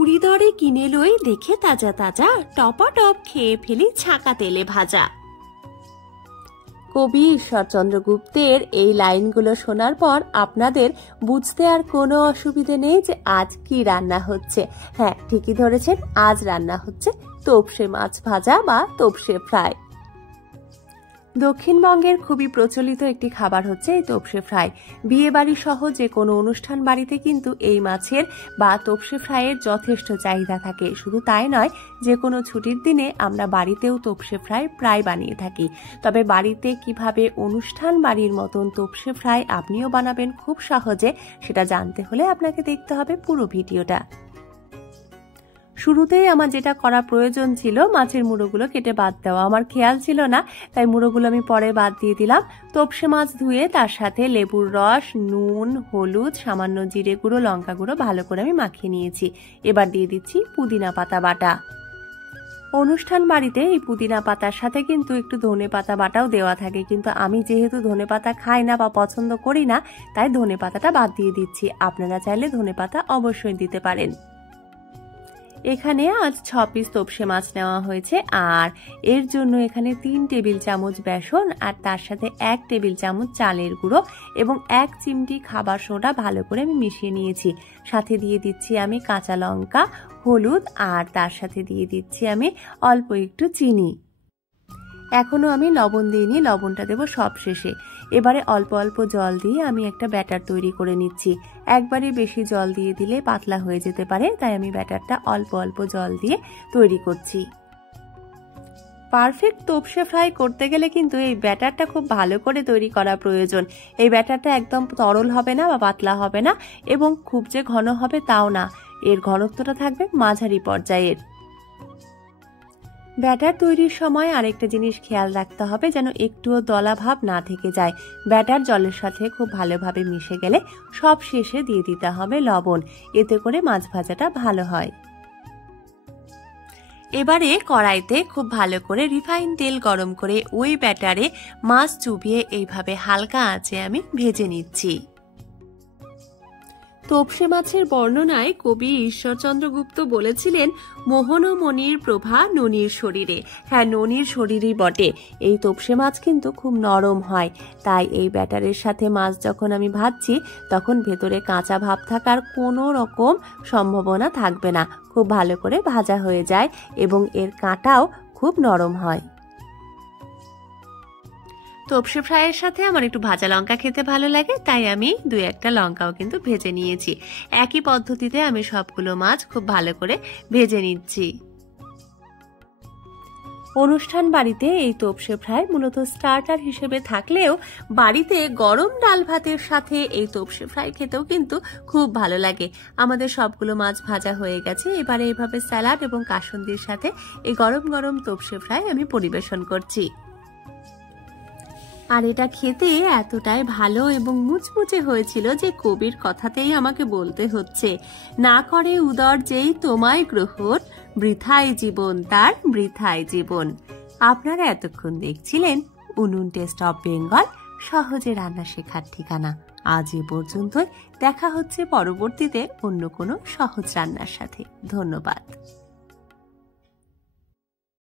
কুড়ি দরে কিনে লই দেখে তাজা তাজা, টপাটপ খেয়ে ফেলি ছাঁকা তেলে ভাজা। কবি ঈশ্বরচন্দ্র গুপ্তের এই লাইনগুলো শোনার পর আপনাদের বুঝতে আর কোনো অসুবিধে নেই যে আজ কি রান্না হচ্ছে। হ্যাঁ, ঠিকই ধরেছেন, আজ রান্না হচ্ছে তোপসে মাছ ভাজা বা তোপসে ফ্রাই। দক্ষিণবঙ্গের খুবই প্রচলিত একটি খাবার হচ্ছে এই তোপসে ফ্রাই। বিয়ে বাড়ি সহ যে কোনো অনুষ্ঠান বাড়িতে কিন্তু এই মাছের বা তোপসে ফ্রাইয়ের যথেষ্ট চাহিদা থাকে। শুধু তাই নয়, যে কোনো ছুটির দিনে আমরা বাড়িতেও তোপসে ফ্রাই প্রায় বানিয়ে থাকি। তবে বাড়িতে কিভাবে অনুষ্ঠান বাড়ির মতন তোপসে ফ্রাই আপনিও বানাবেন খুব সহজে, সেটা জানতে হলে আপনাকে দেখতে হবে পুরো ভিডিওটা। শুরুতেই আমার যেটা করা প্রয়োজন ছিল, মাছের মুড়োগুলো কেটে বাদ দেওয়া। আমার খেয়াল ছিল না, তাই মুড়োগুলো আমি পরে বাদ দিয়ে দিলাম। তোপসে মাছ ধুয়ে তার সাথে লেবুর রস, নুন, হলুদ, সামান্য জিরে গুঁড়ো, লঙ্কা গুঁড়ো ভালো করে আমি মাখিয়ে নিয়েছি। এবার দিয়ে দিচ্ছি পুদিনা পাতা বাটা। অনুষ্ঠান বাড়িতে এই পুদিনা পাতার সাথে কিন্তু একটু ধনে পাতা বাটাও দেওয়া থাকে, কিন্তু আমি যেহেতু ধনে পাতা খাই না বা পছন্দ করি না, তাই ধনে পাতাটা বাদ দিয়ে দিচ্ছি। আপনারা চাইলে ধনে পাতা অবশ্যই দিতে পারেন। এখানে আজ 6 পিস তোপসে মাছ নেওয়া হয়েছে, আর এর জন্য এখানে 3 টেবিল চামচ বেসন আর তার সাথে 1 টেবিল চামচ চালের গুঁড়ো এবং 1 চিমটি খাবার সোডা ভালো করে আমি মিশিয়ে নিয়েছি। সাথে দিয়ে দিচ্ছি আমি কাঁচা লঙ্কা, হলুদ আর তার সাথে দিয়ে দিচ্ছি আমি অল্প একটু চিনি। এখনো আমি লবণ দিইনি, লবণটা দেবো সব শেষে। এবারে অল্প অল্প জল দিয়ে আমি একটা ব্যাটার তৈরি করে নিচ্ছি। একবারে বেশি জল দিয়ে দিলে পাতলা হয়ে যেতে পারে, তাই আমি ব্যাটারটা অল্প অল্প জল দিয়ে তৈরি করছি। পারফেক্ট তোপসে ফ্রাই করতে গেলে কিন্তু এই ব্যাটারটা খুব ভালো করে তৈরি করা প্রয়োজন। এই ব্যাটারটা একদম তরল হবে না বা পাতলা হবে না, এবং খুব যে ঘন হবে তাও না, এর ঘনত্বটা থাকবে মাঝারি পর্যায়ের। ব্যাটার তৈরির সময় আরেকটা জিনিস খেয়াল রাখতে হবে, যেন একটুও দলা ভাব না থেকে যায়। ব্যাটার জলের সাথে খুব ভালোভাবে মিশে গেলে সব শেষে দিয়ে দিতে হবে লবণ, এতে করে মাছ ভাজাটা ভালো হয়। এবারে কড়াইতে খুব ভালো করে রিফাইন তেল গরম করে ওই ব্যাটারে মাছ চুবিয়ে এইভাবে হালকা আঁচে আমি ভেজে নিচ্ছি। তোপসে মাছের বর্ণনায় কবি ঈশ্বরচন্দ্র গুপ্ত বলেছিলেন, মোহন ও মনির প্রভা ননির শরীরে। হ্যাঁ, ননির শরীরই বটে। এই তোপসে মাছ কিন্তু খুব নরম হয়, তাই এই ব্যাটারের সাথে মাছ যখন আমি ভাজছি তখন ভেতরে কাঁচা ভাব থাকার কোনো রকম সম্ভাবনা থাকবে না। খুব ভালো করে ভাজা হয়ে যায় এবং এর কাঁটাও খুব নরম হয়। তোপসে ফ্রাইয়ের সাথে আমার একটু ভাজা লঙ্কা খেতে ভালো লাগে, তাই আমি 2-1টা লঙ্কাও কিন্তু ভেজে নিয়েছি। একই পদ্ধতিতে আমি সবগুলো মাছ খুব ভালো করে ভেজে নিচ্ছি। অনুষ্ঠান বাড়িতে এই তোপসে ফ্রাই মূলত স্টার্টার হিসেবে থাকলেও বাড়িতে গরম ডাল ভাতের সাথে এই তোপসে ফ্রাই খেতেও কিন্তু খুব ভালো লাগে। আমাদের সবগুলো মাছ ভাজা হয়ে গেছে। এবারে এইভাবে স্যালাড এবং কাসুন্দির সাথে এই গরম গরম তোপসে ফ্রাই আমি পরিবেশন করছি। আর এটা খেতে এতটাই ভালো এবং মুচমুচে হয়েছিল যে কবির কথাতেই আমাকে বলতে হচ্ছে, না করে উদর যেই তোমায় গ্রহণ, বৃথায় জীবন তার বৃথায় জীবন। আপনারা এতক্ষণ দেখছিলেন উনুন টেস্ট অফ বেঙ্গল, সহজে রান্না শেখার ঠিকানা। আজ এ পর্যন্তই, দেখা হচ্ছে পরবর্তীতে অন্য কোনো সহজ রান্নার সাথে। ধন্যবাদ।